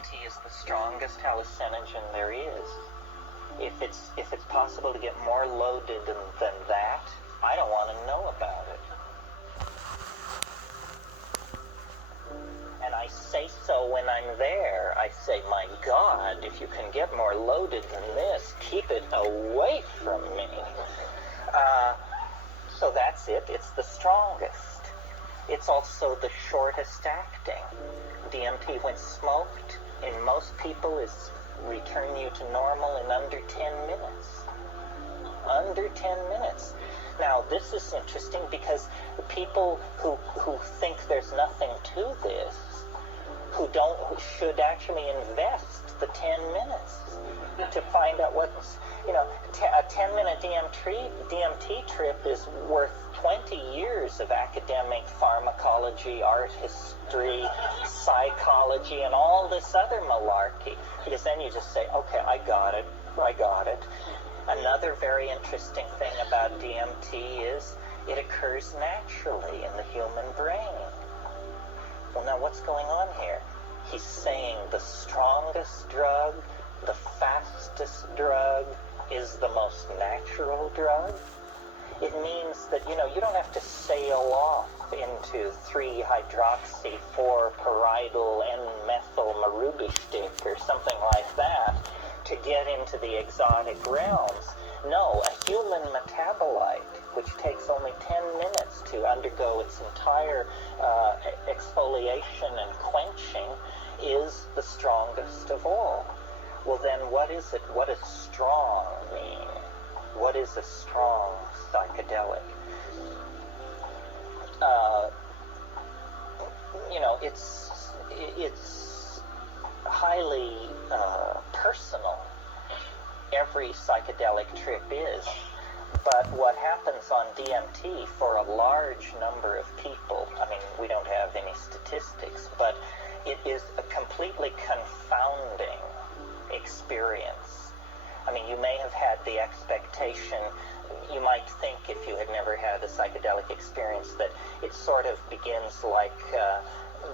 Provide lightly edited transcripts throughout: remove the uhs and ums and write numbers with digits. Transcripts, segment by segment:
DMT is the strongest hallucinogen there is. If it's possible to get more loaded than that, I don't want to know about it. And I say so when I'm there. I say, my God, if you can get more loaded than this, keep it away from me. So that's it. It's the strongest. It's also the shortest acting. DMT, when smoked, in most people is return you to normal in under 10 minutes. Under 10 minutes. Now, this is interesting because the people who think there's nothing to this, who should actually invest the 10 minutes to find out what's, a 10-minute DMT trip is worth 20 years of academic pharmacology, art history, psychology, and all this other malarkey. Because then you just say, okay, I got it. Another very interesting thing about DMT is it occurs naturally in the human brain. Well, now what's going on here? He's saying the strongest drug, the fastest drug, is the most natural drug. It means that, you don't have to sail off into 3-hydroxy-4-pyridyl N-methyl marubishtik or something like that to get into the exotic realms. No, a human metabolite, which takes only 10 minutes to undergo its entire exfoliation and quenching, is the strongest of all. Well, then what is it? What does strong mean? What is a strong psychedelic? It's highly personal. Every psychedelic trip is. But what happens on DMT for a large number of people, we don't have any statistics, but it is a completely confounding experience. You may have had the expectation, you might think if you had never had a psychedelic experience, that it sort of begins like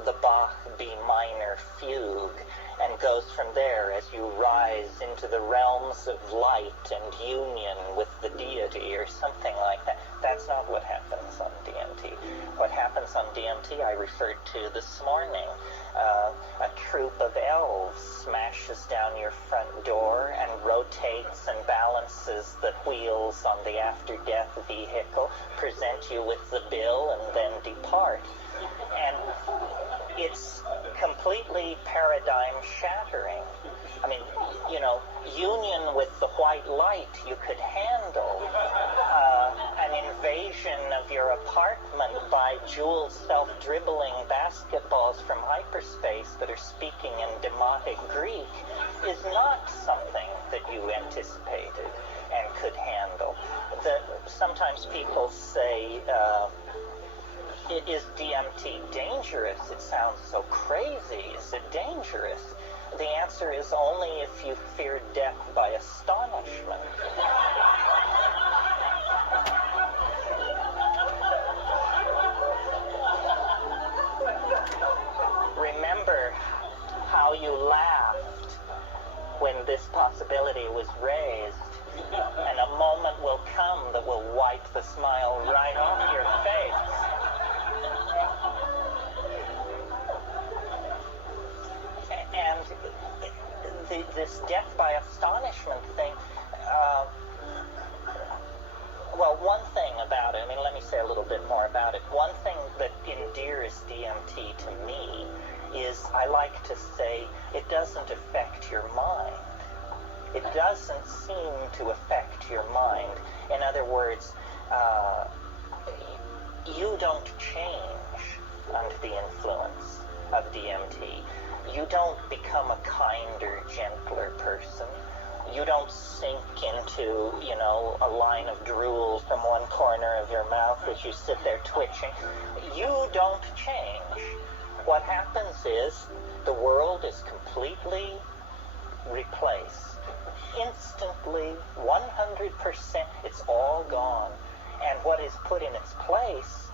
the Bach B minor fugue and goes from there as you rise into the realms of light and union with the deity or something like that. That's not what happens on DMT. What happens on DMT I referred to this morning. A troop of elves smashes down your front door and rotates and balances the wheels on the after-death vehicle, present you with the bill, and then depart. And it's completely paradigm shattering. Union with the white light you could handle. An invasion of your apartment by jeweled self-dribbling basketballs from hyperspace that are speaking in demotic Greek is not something that you anticipated and could handle. Sometimes people say, is DMT dangerous? It sounds so crazy. Is it dangerous? The answer is only if you fear death by astonishment. Remember how you laughed when this possibility was raised, and a moment will come that will wipe the smile right off your face. And this death by astonishment thing, one thing about it, let me say a little bit more about it. One thing that endears DMT to me is, I like to say, it doesn't affect your mind. It doesn't seem to affect your mind. In other words, you don't change under the influence of DMT. You don't become a kinder, gentler person. You don't sink into, a line of drool from one corner of your mouth as you sit there twitching. You don't change. What happens is the world is completely replaced. Instantly, 100%, it's all gone. And what is put in its place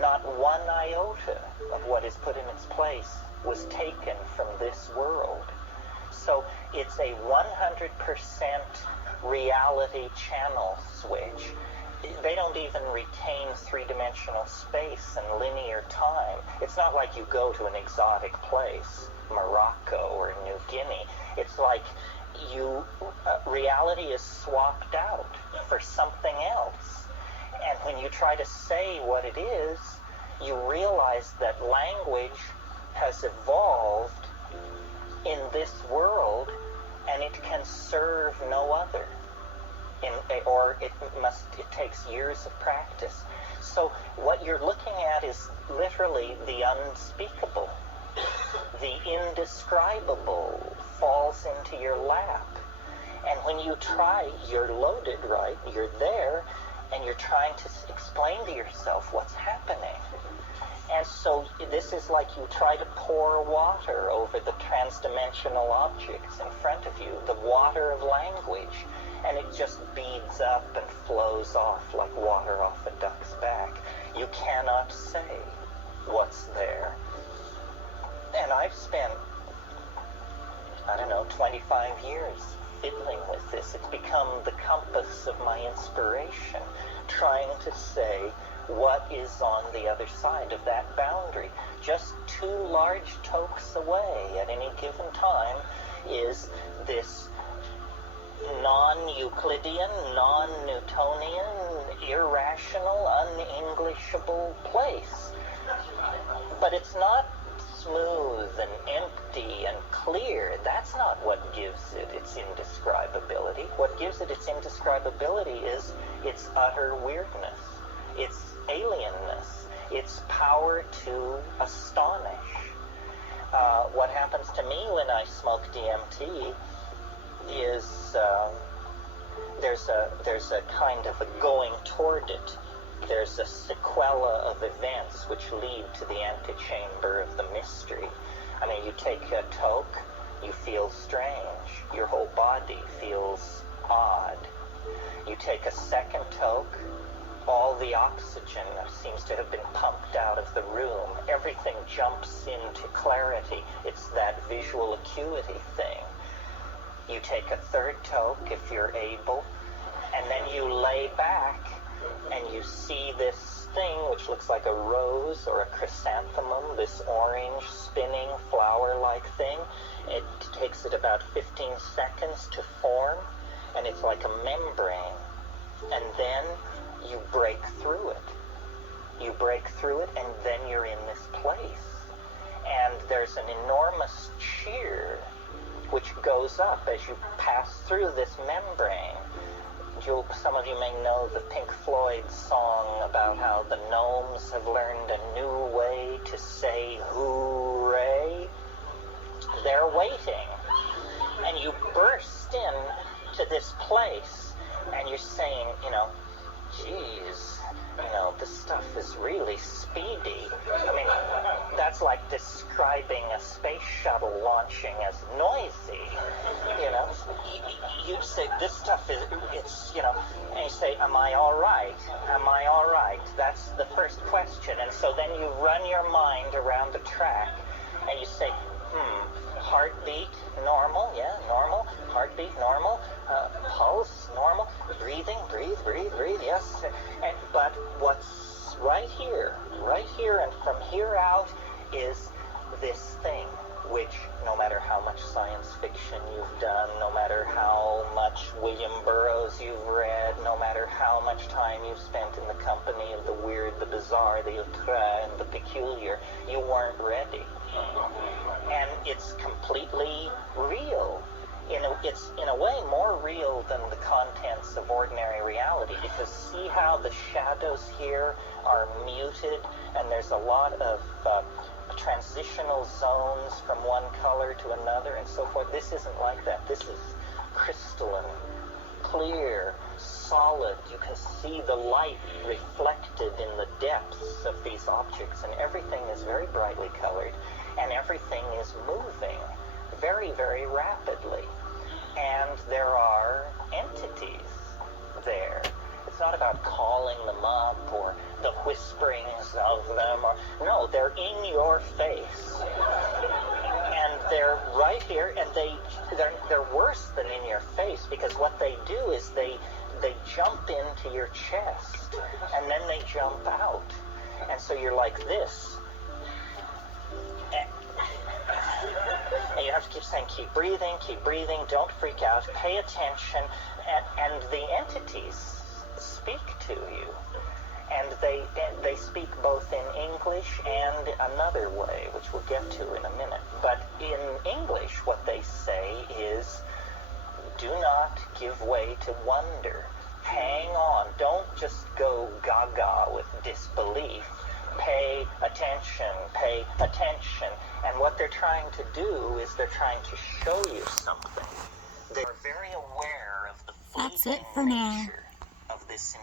not one iota of what is put in its place was taken from this world. So it's a 100% reality channel switch. They don't even retain three-dimensional space and linear time. It's not like you go to an exotic place, Morocco or New Guinea. It's like reality is swapped out for something else. And when you try to say what it is, you realize that language has evolved in this world, and it can serve no other. Or it takes years of practice. So what you're looking at is literally the unspeakable. The indescribable falls into your lap. And when you try, you're loaded, right? You're there, and you're trying to explain to yourself what's happening. And so this is like you try to pour water over the transdimensional objects in front of you, the water of language, and it just beads up and flows off like water off a duck's back. You cannot say what's there. And I've spent, 25 years fiddling with this. It's become the compass of my inspiration, trying to say what is on the other side of that boundary. Just 2 large tokes away at any given time is this non-Euclidean, non-Newtonian, irrational, un-Englishable place. But it's not smooth and empty and clear. That's not what gives it its indescribability. What gives it its indescribability is its utter weirdness, its alienness, its power to astonish. What happens to me when I smoke DMT is there's a kind of a going toward it. There's a sequela of events which lead to the antechamber of the mystery. I mean, you take a toke, you feel strange. Your whole body feels odd. You take a second toke, all the oxygen seems to have been pumped out of the room. Everything jumps into clarity. It's that visual acuity thing. You take a third toke if you're able, and then you lay back and you see this thing which looks like a rose or a chrysanthemum, this orange spinning flower-like thing. It takes it about 15 seconds to form, and it's like a membrane. And then you break through it. You break through it, and then you're in this place. And there's an enormous cheer which goes up as you pass through this membrane. Some of you may know the Pink Floyd song about how the gnomes have learned a new way to say hooray. They're waiting. And you burst in to this place, and you're saying, geez, this stuff is really speedy. I mean, that's like describing a space shuttle launching as noisy. You'd say, this stuff is, and you say, am I all right? Am I all right? That's the first question. And so then you run your mind around the track, and you say, heartbeat, normal, yeah, normal, heartbeat, normal, pulse, normal, breathing, breathe, yes. But what's right here, and from here out is this thing, which no matter how much science fiction you've done, no matter how much William Burroughs you've read, no matter how much time you've spent in the company of the weird, the bizarre, the outre, and the peculiar, you weren't ready. And it's completely real. It's in a way more real than the contents of ordinary reality, because see how the shadows here are muted, and there's a lot of transitional zones from one color to another and so forth. This isn't like that. This is crystalline, clear, solid. You can see the light reflected in the depths of these objects, and everything is very brightly colored, and everything is moving very, very rapidly. And there are entities there. It's not about calling them up or the whisperings of them. No, they're in your face. And they're right here, and they're worse than in your face, because what they do is they jump into your chest, and then they jump out. And so you're like this. And you have to keep saying, keep breathing, don't freak out, pay attention. And the entities speak to you. And they speak both in English and another way, which we'll get to in a minute. But in English, what they say is, do not give way to wonder. Hang on. Don't just go gaga with disbelief. Pay attention, pay attention. And what they're trying to do is they're trying to show you something. They're very aware of the That's it fleeting for now. nature of this